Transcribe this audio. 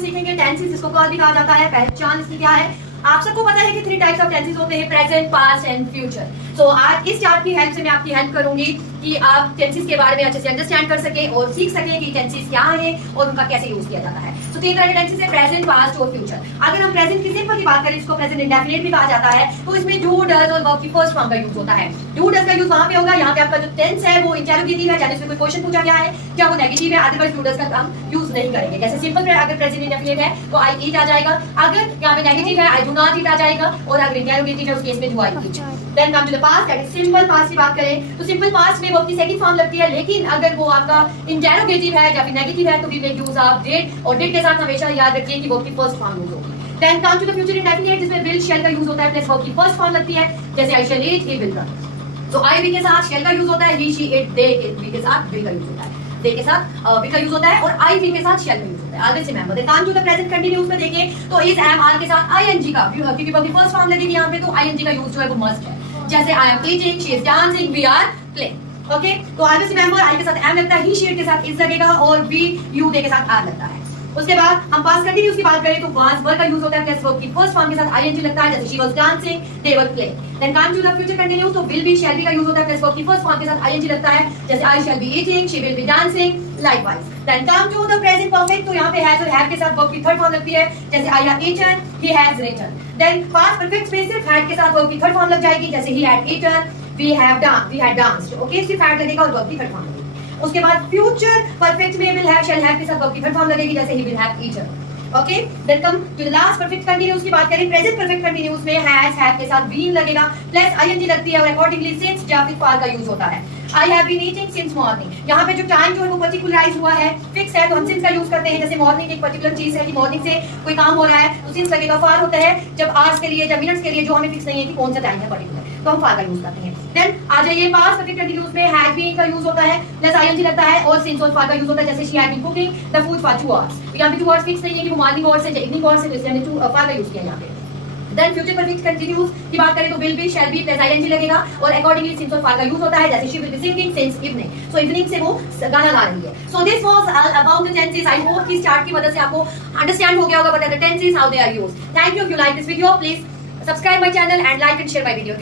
सीखेंगे टेंसेस, जिसको कर्व भी कहा जाता है। पहचान इसकी क्या है, आप सबको पता है कि 3 टाइप्स ऑफ टेंसेस होते हैं, प्रेजेंट, पास्ट एंड फ्यूचर। सो आज इस चार्ट की हेल्प से मैं आपकी हेल्प करूंगी कि आप टेंसेस के बारे में अच्छे से अंडरस्टैंड कर सकें और सीख सकें कि टेंसेस क्या है और उनका कैसे यूज किया जाता है। तो 3 तरह के टेंसेस है, प्रेजेंट, पास्ट और फ्यूचर। अगर हम प्रेजेंट की सिंपल की बात करें, जिसको प्रेजेंट इंडेफिनिट भी कहा जाता है, तो इसमें डू, डज और वर्ब की फर्स्ट फॉर्म का यूज होता है। डू, डज का यूज वहां पे होगा, यहाँ पे आपका जो टेंस है वो इंटेरोगेटिव है, यानी इसमें कोई क्वेश्चन पूछा गया है क्या वो नेगेटिव है, अदरवाइज डू, डज का हम यूज नहीं करेंगे। जैसे सिंपल अगर प्रेजेंट इंडेफिनिट है तो आई ईट आ जाएगा, अगर यहाँ पे नेगेटिव है आई डू नॉट ईट आ जाएगा, और अगर इंटेरोगेटिव है उस केस में do I eat. Then come to the past, that is simple past की बात करें तो सिंपल पास्ट में वर्ब की सेकंड फॉर्म लगती है, लेकिन अगर वो आपका इंटेरोगेटिव है या फिर नेगेटिव है तो we make use of did, और डिड के साथ हमेशा याद रखिए कि वर्ब की फर्स्ट फॉर्म यूज होगी। Then come to the future indefinite, जिसमें विल, शैल का यूज होता है, प्लस वर्ब की फर्स्ट फॉर्म लगती है, जैसे I shell eat, he will run. तो आई वी के साथ शैल का यूज होता है, ही शी इट, दे वी के साथ विल का यूज होता है, दे के साथ विल का यूज होता है, और आई वी के साथ शैल का यूज होता है। ऑलवेज रिमेंबर द काम टू द प्रेजेंट कंटीन्यूअस में देखें तो इज, एम, आर के साथ आईएनजी का, क्योंकि वर्ब की फर्स्ट फॉर्म लगेगी यहाँ पे, तो आईएनजी का यूज जो है वो मस्ट है। जैसे I am eating, she is dancing, we are playing. Okay, तो ऑलवेज रिमेंबर आई के साथ एम लगता है, ही शी इट के साथ इज लगेगा, और वी यू दे के साथ आर लगता है। उसके बाद हम पास्ट कंटीन्यूअस की बात करें तो वाज वर्ब का यूज होता है, प्लस वर्ब की फर्स्ट फॉर्म के साथ आईएनजी लगता है, जैसे she was dancing, they were playing. Then come to the future continuous तो विल बी, शैल बी का यूज होता है, प्लस वर्ब की फर्स्ट फॉर्म के साथ आईएनजी लगता है, जैसे I shall be eating, she will be dancing, likewise. Then come to the present perfect, तो यहाँ पे हैज और हैव के साथ वर्ब की थर्ड फॉर्म लगती है, जैसे I have eaten, he has written. Then past perfect में सिर्फ हैड के साथ वर्ब की थर्ड फॉर्म लग जाएगी, जैसे he had eaten, we had danced. Okay, सिर्फ हैड लगेगा और वर्ब की थर्ड फॉर्म लगेगी। उसके बाद फ्यूचर परफेक्ट में विल हैव, शैल हैव के साथ वर्ब की थर्ड फॉर्म लगेगी, जैसे he will have eaten. Okay, then come to the last perfect continuous की बात करें, प्रेजेंट परफेक्ट कंटीन्यूअस में हैज, हैव के साथ बीन लगेगा, प्लस आईएनजी लगती है, और अकॉर्डिंगली सिंस या फिर फॉर का यूज होता है। I have been eating since morning, यहाँ पे जो टाइम जो है वो पर्टिकुलराइज हुआ है, फिक्स है, तो हम सिंस का यूज करते हैं। जैसे मॉर्निंग एक पर्टिकुलर चीज है कि मॉर्निंग से कोई काम हो रहा है तो सिंस लगेगा। फॉर होता है जब आवर्स के लिए, जब मिनट्स के लिए, जो हमें फिक्स नहीं है कि कौन सा टाइम है पर्टिकुलर, तो हम फॉर का यूज करते हैं। देन आ जाइए पास्ट परफेक्ट कंटीन्यूअस में हैड बीन का यूज होता है, प्लस आईएनजी लगता है, और सिंस और फॉर का यूज होता है, जैसे she had been cooking the food for 2 hours. तो यहाँ पे 2 आवर्स फिक्स नहीं है कि वो मॉर्निंग आवर्स से इवनिंग आवर्स से, तो इसलिए हमने फॉर का यूज किया यहाँ पे। देन फ्यूचर परफेक्ट कंटीन्यूअस की बात करें तो will be, shall be, plus ING लगेगा, और अकॉर्डिंगली सिंस और फॉर का यूज होता है, जैसे she will be singing since evening, so evening से वो गाना गा रही है। So this was all about the tenses. I hope कि इस चार्ट की मदद से आपको अंडरस्टैंड हो गया होगा the tenses how they are used. Thank you. If you like this video please subscribe my channel and like and share my video.